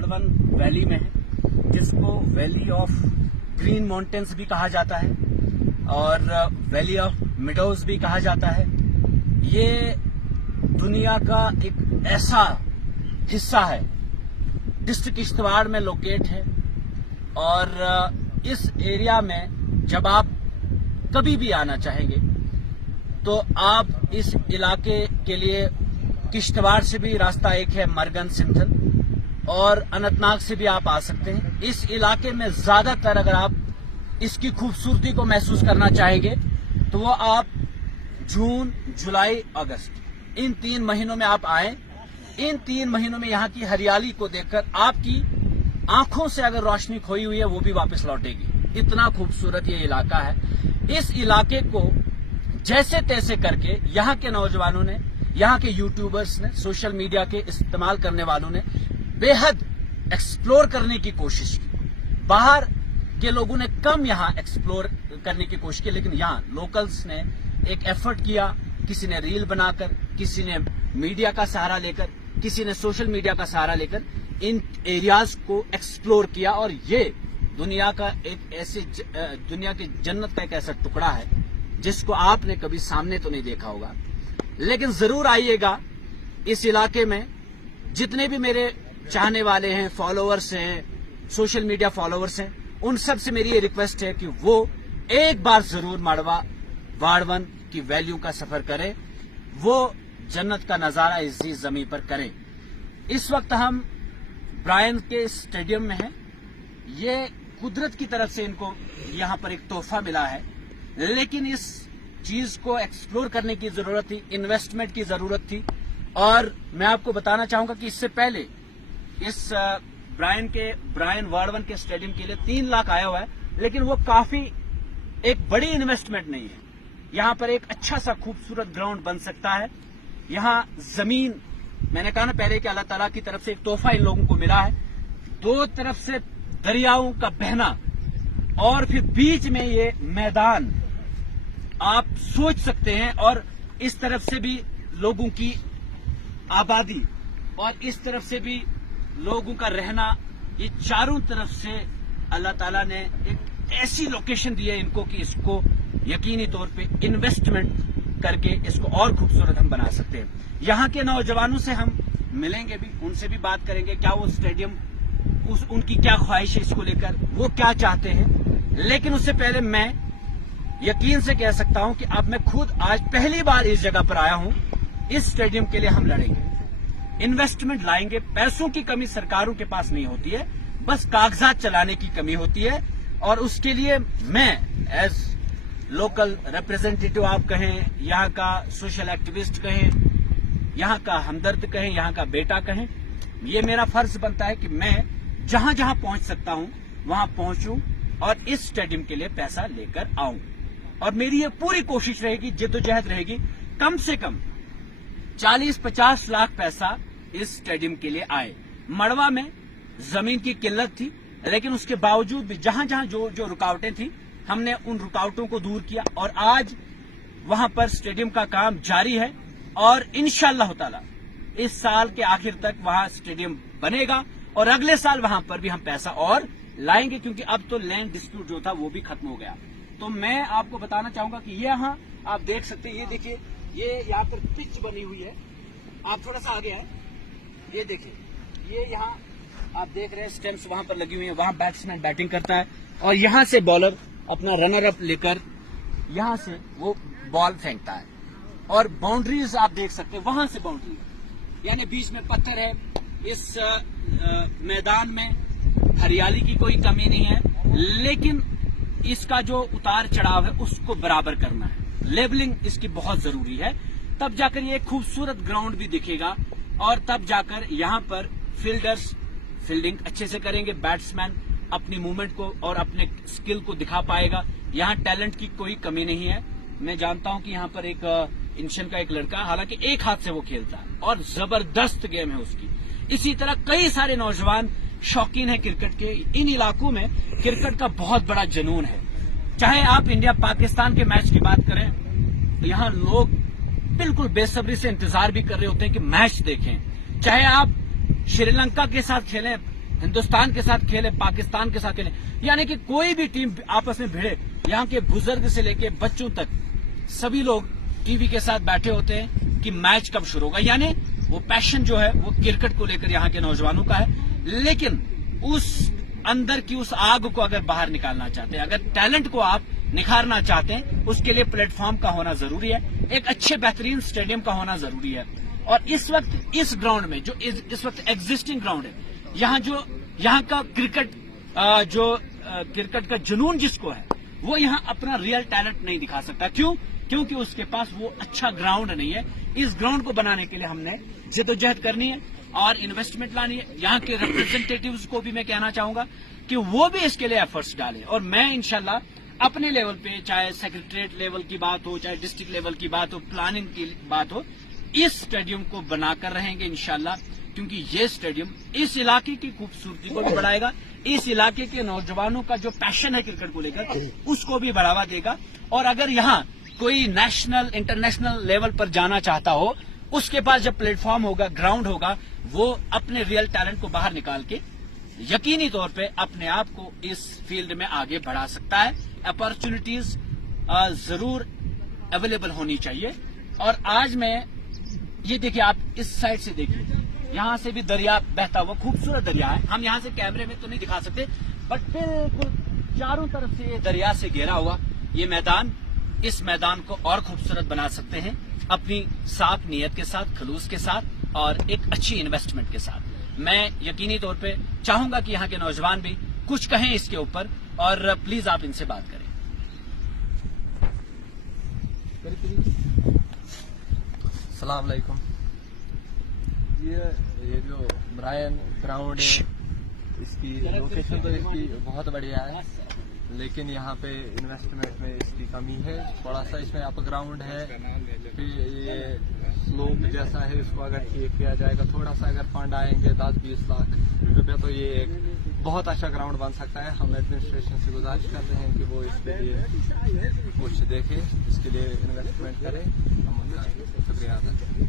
वाड़वन valley में है, जिसको वैली ऑफ ग्रीन माउंटेन्स भी कहा जाता है और वैली ऑफ मिडोज भी कहा जाता है। ये दुनिया का एक ऐसा हिस्सा है, डिस्ट्रिक्ट किश्तवाड़ में लोकेट है और इस एरिया में जब आप कभी भी आना चाहेंगे तो आप इस इलाके के लिए किश्तवाड़ से भी रास्ता एक है, मरगन सिंथल, और अनंतनाग से भी आप आ सकते हैं। इस इलाके में ज्यादातर अगर आप इसकी खूबसूरती को महसूस करना चाहेंगे तो वो आप जून, जुलाई, अगस्त इन 3 महीनों में आप आए। इन 3 महीनों में यहाँ की हरियाली को देखकर आपकी आंखों से अगर रोशनी खोई हुई है वो भी वापस लौटेगी। इतना खूबसूरत ये इलाका है। इस इलाके को जैसे तैसे करके यहाँ के नौजवानों ने, यहाँ के यूट्यूबर्स ने, सोशल मीडिया के इस्तेमाल करने वालों ने बेहद एक्सप्लोर करने की कोशिश की। बाहर के लोगों ने कम यहाँ एक्सप्लोर करने की कोशिश की, लेकिन यहाँ लोकल्स ने एक एफर्ट किया। किसी ने रील बनाकर, किसी ने मीडिया का सहारा लेकर, किसी ने सोशल मीडिया का सहारा लेकर इन एरियाज को एक्सप्लोर किया। और ये दुनिया का एक ऐसे दुनिया की जन्नत का एक ऐसा टुकड़ा है जिसको आपने कभी सामने तो नहीं देखा होगा, लेकिन जरूर आइएगा इस इलाके में। जितने भी मेरे चाहने वाले हैं, फॉलोअर्स हैं, सोशल मीडिया फॉलोअर्स हैं, उन सब से मेरी ये रिक्वेस्ट है कि वो एक बार जरूर मड़वा वाड़वन की वैल्यू का सफर करें, वो जन्नत का नजारा इस जमीन पर करें। इस वक्त हम ब्रायन के स्टेडियम में हैं। ये कुदरत की तरफ से इनको यहाँ पर एक तोहफा मिला है, लेकिन इस चीज को एक्सप्लोर करने की जरूरत थी, इन्वेस्टमेंट की जरूरत थी। और मैं आपको बताना चाहूंगा कि इससे पहले इस ब्रायन वाड़वन के स्टेडियम के लिए 3 लाख आया हुआ है, लेकिन वो काफी एक बड़ी इन्वेस्टमेंट नहीं है। यहाँ पर एक अच्छा सा खूबसूरत ग्राउंड बन सकता है। यहाँ जमीन, मैंने कहा ना पहले कि अल्लाह ताला की तरफ से एक तोहफा इन लोगों को मिला है। 2 तरफ से दरियाओं का बहना और फिर बीच में ये मैदान आप सोच सकते हैं, और इस तरफ से भी लोगों की आबादी और इस तरफ से भी लोगों का रहना। ये चारों तरफ से अल्लाह ताला ने एक ऐसी लोकेशन दी है इनको कि इसको यकीनी तौर पे इन्वेस्टमेंट करके इसको और खूबसूरत हम बना सकते हैं। यहाँ के नौजवानों से हम मिलेंगे भी, उनसे भी बात करेंगे क्या वो स्टेडियम, उनकी क्या ख्वाहिश है इसको लेकर, वो क्या चाहते हैं। लेकिन उससे पहले मैं यकीन से कह सकता हूं कि अब मैं खुद आज पहली बार इस जगह पर आया हूं। इस स्टेडियम के लिए हम लड़ेंगे, इन्वेस्टमेंट लाएंगे। पैसों की कमी सरकारों के पास नहीं होती है, बस कागजात चलाने की कमी होती है। और उसके लिए मैं एज लोकल रिप्रेजेंटेटिव आप कहें, यहाँ का सोशल एक्टिविस्ट कहें, यहाँ का हमदर्द कहें, यहाँ का बेटा कहें, ये मेरा फर्ज बनता है कि मैं जहां जहां पहुंच सकता हूं वहां पहुंचूं और इस स्टेडियम के लिए पैसा लेकर आऊं। और मेरी ये पूरी कोशिश रहेगी, जिद्दोजहद रहेगी, कम से कम 40-50 लाख पैसा इस स्टेडियम के लिए आए। मड़वा में जमीन की किल्लत थी, लेकिन उसके बावजूद भी जहां जहां जो रुकावटें थी, हमने उन रुकावटों को दूर किया और आज वहां पर स्टेडियम का काम जारी है। और इंशाअल्लाह ताला इस साल के आखिर तक वहां स्टेडियम बनेगा और अगले साल वहां पर भी हम पैसा और लाएंगे, क्योंकि अब तो लैंड डिस्प्यूट जो था वो भी खत्म हो गया। तो मैं आपको बताना चाहूंगा कि ये यहाँ आप देख सकते हैं, ये देखिए, ये यहाँ पर पिच बनी हुई है। आप थोड़ा सा आगे आए, ये देखिए, ये यहाँ आप देख रहे हैं स्टैम्प्स वहां पर लगी हुई है। वहां बैट्समैन बैटिंग करता है और यहाँ से बॉलर अपना रनर अप लेकर यहाँ से वो बॉल फेंकता है। और बाउंड्रीज आप देख सकते हैं, वहां से बाउंड्री, यानी बीच में पत्थर है। इस मैदान में हरियाली की कोई कमी नहीं है, लेकिन इसका जो उतार चढ़ाव है उसको बराबर करना है। लेबलिंग इसकी बहुत जरूरी है, तब जाकर ये खूबसूरत ग्राउंड भी दिखेगा और तब जाकर यहाँ पर फील्डर्स फील्डिंग अच्छे से करेंगे, बैट्समैन अपनी मूवमेंट को और अपने स्किल को दिखा पाएगा। यहाँ टैलेंट की कोई कमी नहीं है। मैं जानता हूं कि यहाँ पर एक इंशन का एक लड़का, हालांकि एक हाथ से वो खेलता है और जबरदस्त गेम है उसकी। इसी तरह कई सारे नौजवान शौकीन है क्रिकेट के। इन इलाकों में क्रिकेट का बहुत बड़ा जुनून है। चाहे आप इंडिया पाकिस्तान के मैच की बात करें, तो यहाँ लोग बिल्कुल बेसब्री से इंतजार भी कर रहे होते हैं कि मैच देखें। चाहे आप श्रीलंका के साथ खेलें, हिंदुस्तान के साथ खेले, पाकिस्तान के साथ खेले, यानी कि कोई भी टीम आपस में भिड़े, यहाँ के बुजुर्ग से लेके बच्चों तक सभी लोग टीवी के साथ बैठे होते हैं कि मैच कब शुरू होगा। यानी वो पैशन जो है वो क्रिकेट को लेकर यहाँ के नौजवानों का है। लेकिन उस अंदर की उस आग को अगर बाहर निकालना चाहते हैं, अगर टैलेंट को आप निखारना चाहते हैं, उसके लिए प्लेटफॉर्म का होना जरूरी है, एक अच्छे बेहतरीन स्टेडियम का होना जरूरी है। और इस वक्त इस ग्राउंड में जो इस वक्त एग्जिस्टिंग ग्राउंड है, यहाँ का क्रिकेट क्रिकेट का जुनून जिसको है वो यहाँ अपना रियल टैलेंट नहीं दिखा सकता। क्यों? क्योंकि उसके पास वो अच्छा ग्राउंड नहीं है। इस ग्राउंड को बनाने के लिए हमने जद्दोजहद करनी है और इन्वेस्टमेंट लानी है। यहाँ के रिप्रेजेंटेटिव्स को भी मैं कहना चाहूंगा कि वो भी इसके लिए एफर्ट्स डालें। और मैं इंशाल्लाह अपने लेवल पे, चाहे सेक्रेटरीट लेवल की बात हो, चाहे डिस्ट्रिक्ट लेवल की बात हो, प्लानिंग की बात हो, इस स्टेडियम को बनाकर रहेंगे इंशाल्लाह। क्योंकि ये स्टेडियम इस इलाके की खूबसूरती को भी बढ़ाएगा, इस इलाके के नौजवानों का जो पैशन है क्रिकेट को लेकर उसको भी बढ़ावा देगा। और अगर यहाँ कोई नेशनल इंटरनेशनल लेवल पर जाना चाहता हो, उसके पास जब प्लेटफॉर्म होगा, ग्राउंड होगा, वो अपने रियल टैलेंट को बाहर निकाल के यकीनी तौर पे अपने आप को इस फील्ड में आगे बढ़ा सकता है। अपॉर्चुनिटीज जरूर अवेलेबल होनी चाहिए। और आज मैं ये देखिए, आप इस साइड से देखिए, यहाँ से भी दरिया बहता हुआ खूबसूरत दरिया है। हम यहाँ से कैमरे में तो नहीं दिखा सकते, बट बिल्कुल चारों तरफ से दरिया से घेरा हुआ ये मैदान, इस मैदान को और खूबसूरत बना सकते हैं अपनी साफ नीयत के साथ, खलूस के साथ और एक अच्छी इन्वेस्टमेंट के साथ। मैं यकीनी तौर पे चाहूंगा कि यहाँ के नौजवान भी कुछ कहें इसके ऊपर, और प्लीज आप इनसे बात करें। अस्सलाम वालेकुम। ये जो ब्रायन ग्राउंड है, इसकी लोकेशन तो इसकी बहुत बढ़िया है, लेकिन यहाँ पे इन्वेस्टमेंट में इसकी कमी है। थोड़ा सा इसमें अप ग्राउंड है, फिर ये स्लोप जैसा है, इसको अगर ठीक किया जाएगा, थोड़ा सा अगर फंड आएंगे 10-20 लाख रुपए, तो ये एक बहुत अच्छा ग्राउंड बन सकता है। हम एडमिनिस्ट्रेशन से गुजारिश कर रहे हैं कि वो इसके लिए कुछ देखे, इसके लिए इन्वेस्टमेंट करें। हम उनका शुक्रिया अदा करें।